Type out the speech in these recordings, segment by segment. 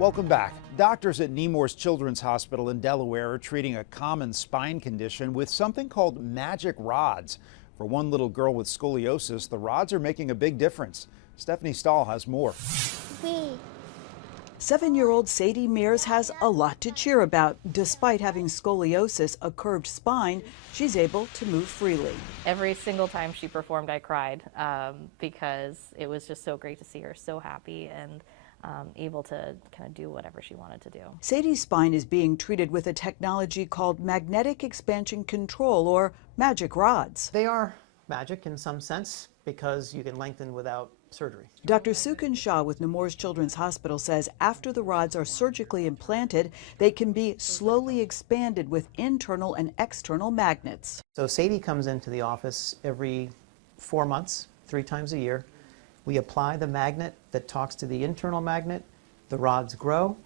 Welcome back. Doctors at Nemours Children's Hospital in Delaware are treating a common spine condition with something called magic rods. For one little girl with scoliosis, the rods are making a big difference. Stephanie Stahl has more. 7-year-old Sadie Mears has a lot to cheer about. Despite having scoliosis, a curved spine, she's able to move freely. Every single time she performed, I cried because it was just so great to see her so happy and able to kind of do whatever she wanted to do. Sadie's spine is being treated with a technology called magnetic expansion control, or magic rods. They are magic in some sense because you can lengthen without surgery. Dr. Sukin Shah with Nemours Children's Hospital says after the rods are surgically implanted, they can be slowly expanded with internal and external magnets. So Sadie comes into the office every 4 months, 3 times a year. We apply the magnet that talks to the internal magnet, the rods grow,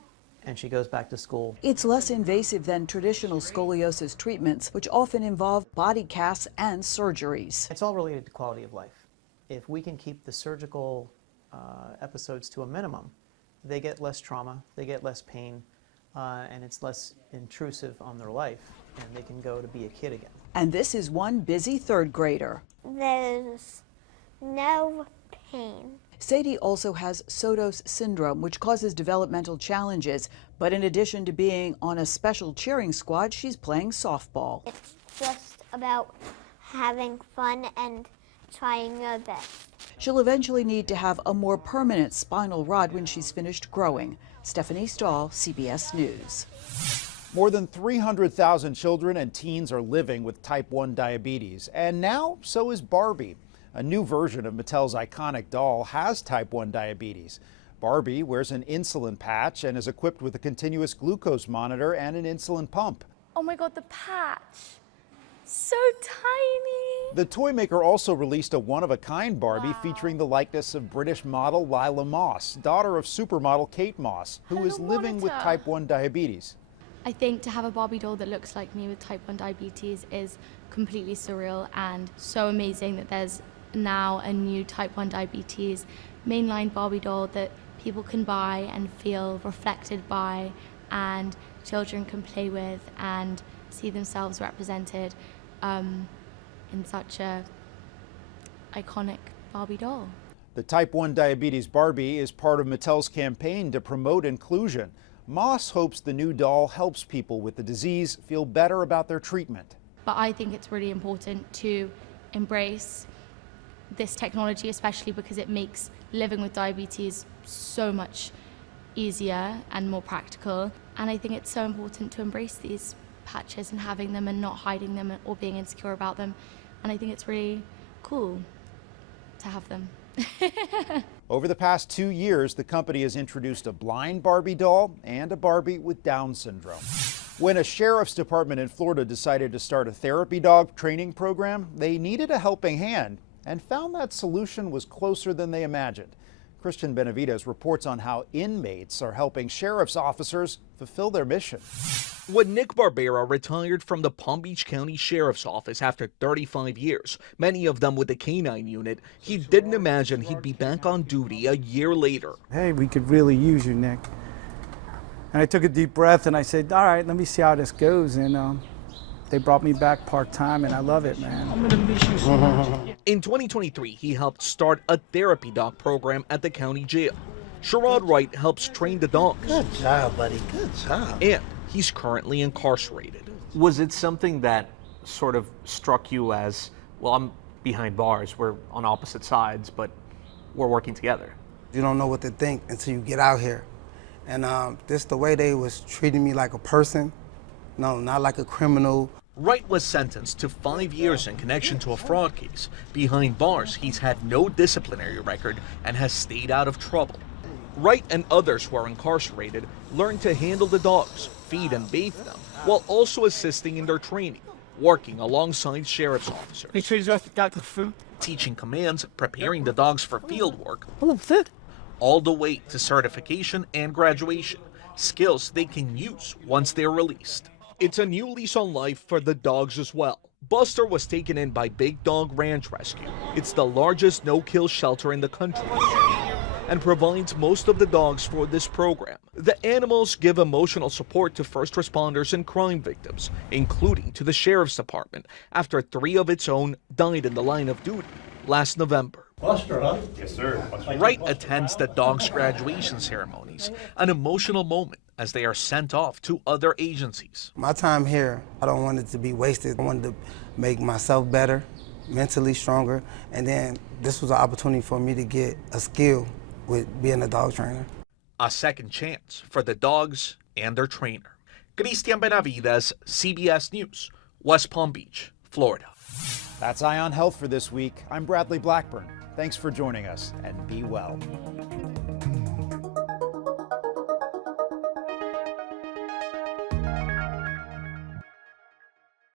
and she goes back to school. It's less invasive than traditional scoliosis treatments, which often involve body casts and surgeries. It's all related to quality of life. If we can keep the surgical episodes to a minimum, they get less trauma, they get less pain, and it's less intrusive on their life, and they can go to be a kid again. And this is one busy third grader. There's no pain. Sadie also has Sotos syndrome, which causes developmental challenges. But in addition to being on a special cheering squad, she's playing softball. It's just about having fun and trying your best. She'll eventually need to have a more permanent spinal rod when she's finished growing. Stephanie Stahl, CBS News. More than 300,000 children and teens are living with type 1 diabetes. And now, so is Barbie. A new version of Mattel's iconic doll has type 1 diabetes. Barbie wears an insulin patch and is equipped with a continuous glucose monitor and an insulin pump. Oh my God, the patch. So tiny. The toy maker also released a one-of-a-kind Barbie featuring the likeness of British model Lila Moss, daughter of supermodel Kate Moss, who is living with type 1 diabetes. I think to have a Barbie doll that looks like me with type 1 diabetes is completely surreal and so amazing that there's now a new type 1 diabetes mainline Barbie doll that people can buy and feel reflected by, and children can play with and see themselves represented in such a iconic Barbie doll. The type 1 diabetes Barbie is part of Mattel's campaign to promote inclusion. Moss hopes the new doll helps people with the disease feel better about their treatment. But I think it's really important to embrace this technology, especially because it makes living with diabetes so much easier and more practical. And I think it's so important to embrace these patches and having them and not hiding them or being insecure about them. And I think it's really cool to have them. Over the past 2 years, the company has introduced a blind Barbie doll and a Barbie with Down syndrome. When a sheriff's department in Florida decided to start a therapy dog training program, they needed a helping hand and found that solution was closer than they imagined. Christian Benavides reports on how inmates are helping sheriff's officers fulfill their mission. When Nick Barbera retired from the Palm Beach County Sheriff's Office after 35 years, many of them with the K-9 unit, he didn't imagine he'd be back on duty a year later. Hey, we could really use you, Nick. And I took a deep breath and I said, all right, let me see how this goes. And they brought me back part-time, and I love it, man. I'm gonna miss you so much. In 2023, he helped start a therapy dog program at the county jail. Sherrod Wright helps train the dogs. Good job, buddy, good job. And he's currently incarcerated. Was it something that sort of struck you as, well, I'm behind bars, we're on opposite sides, but we're working together? You don't know what to think until you get out here. And just the way they was treating me like a person, no, not like a criminal. Wright was sentenced to 5 years in connection to a fraud case. Behind bars, he's had no disciplinary record and has stayed out of trouble. Wright and others who are incarcerated learn to handle the dogs, feed and bathe them, while also assisting in their training, working alongside sheriff's officers. Make sure you got the food. Teaching commands, preparing the dogs for field work, Fit. all the way to certification and graduation, skills they can use once they're released. It's a new lease on life for the dogs as well. Buster was taken in by Big Dog Ranch Rescue. It's the largest no-kill shelter in the country. and provides most of the dogs for this program. The animals give emotional support to first responders and crime victims, including to the Sheriff's Department, after 3 of its own died in the line of duty last November. Buster, huh? Yes, sir. Wright attends the dogs' graduation ceremonies, an emotional moment as they are sent off to other agencies. My time here, I don't want it to be wasted. I wanted to make myself better, mentally stronger, and then this was an opportunity for me to get a skill with being a dog trainer. A second chance for the dogs and their trainer. Christian Benavides, CBS News, West Palm Beach, Florida. That's Eye on Health for this week. I'm Bradley Blackburn. Thanks for joining us, and be well.